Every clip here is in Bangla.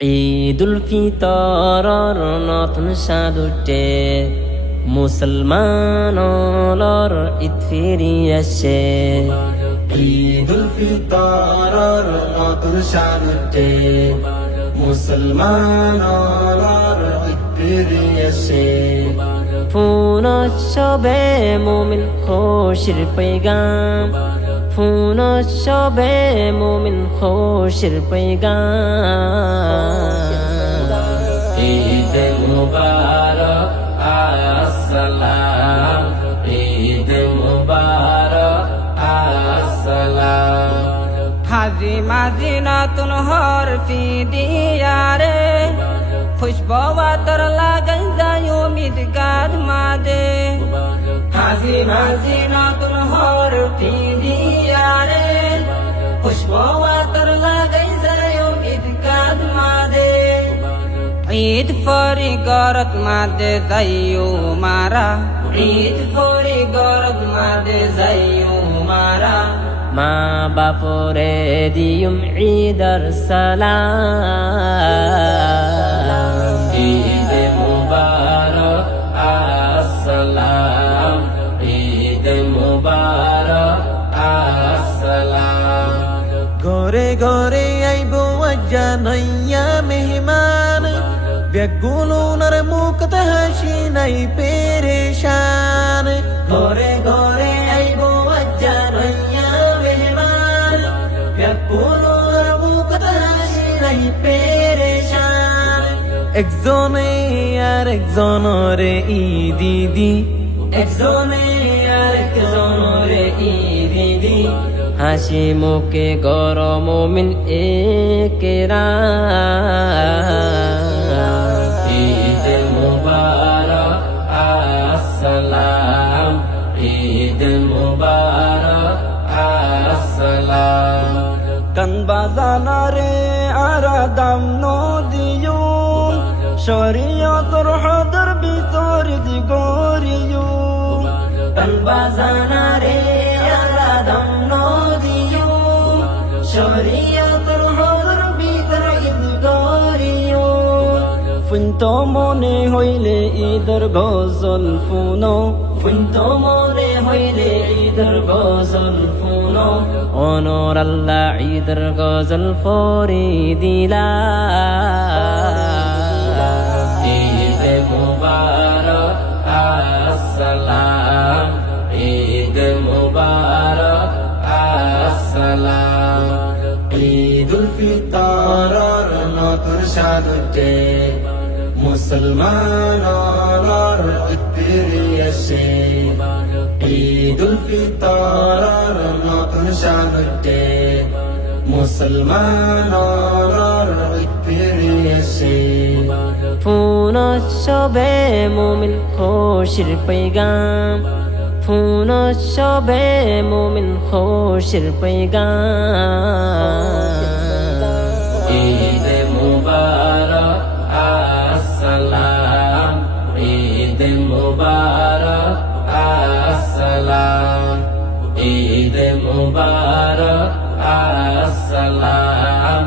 ঈদুল ফিতৰৰ নতুন স্বাদ উঠে, মুছলমানৰ ঈদ ফিৰি আছে। ঈদুল ফিতৰৰ নতুন স্বাদ উঠে, মুছলমানৰ ঈদ ফিৰি আছে। ফোনত চবে মুমিন খুশিৰ পেগাম, ফোনত চবে মুমিন খুশিৰ পেগাম। ঈদ মুবারক আসসালাম, ঈদ মুবারক আসসালাম। হাজি মাজি নতুন হর ফিদিয়ারে, খুশবুয়াতর লাগাই যায় উমিদ গাদ মাদে। হাজি মাজি নতুন হর ফিদিয়ারে, খুশবুয়াতর লাগাই যায় উমিদ গাদ মাদে। ঈদ ফরি গরত মাদে যাইও মারা, ঈদ ফরি গরত মাদে যাইও মারা। মা বাপরে দিয়ুম ঈদর সালাম। ঈদ মুবারক আসসালাম, ঈদ মুবারক আসসালাম। ঘরে ঘরে আইব জানাইয়া মেহমান, বেগুলোনার মুখত হাসি নাই পেরেশান। ঘরে ঘরে আইব জানাইয়া মেহমান, বেগুলোনার মুখত হাসি নাই পেরেশান। একজনে আর একজনরে ঈদি, একজনে আর একজনরে ঈদি। হাসি মুখে গরম মুমিন একেরা। ঈদ মুবারক আসসালাম, ঈদ মুবারক আসসালাম। গান বাজানারে আরাদাম নদিও, শরীয়তর হদর ভিতর দিগরিও। গান বাজানারে আরাদাম নদিও, শরীয়তর হদর ভিতর দিগরিও। ফুন্ত মনে হইলে ঈদর গজল ফুনো, ফুন্ত মনে হইলে ঈদর গজল ফুনো। অনর আল্লাহ ঈদর গজল ফরি দিলা। ঈদ মুবারক আসসালাম, ঈদ মুবারক আসসালাম। ঈদুল ফিতৰৰ নতুন স্বাদ উঠে, মুছলমানৰ ঈদ ফিৰি আছে। ঈদুল ফিতৰৰ নতুন স্বাদ উঠে, মুছলমানৰ ঈদ ফিৰি আছে। ফোনত চবে মুমিন খুশিৰ পেগাম, ফোনত চবে মুমিন খুশিৰ পেগাম। ঈদ মুবারক আসসালাম, ঈদ মুবারক আসসালাম, ঈদ মুবারক আসসালাম,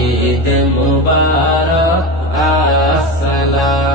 ঈদ মুবারক আসসালাম।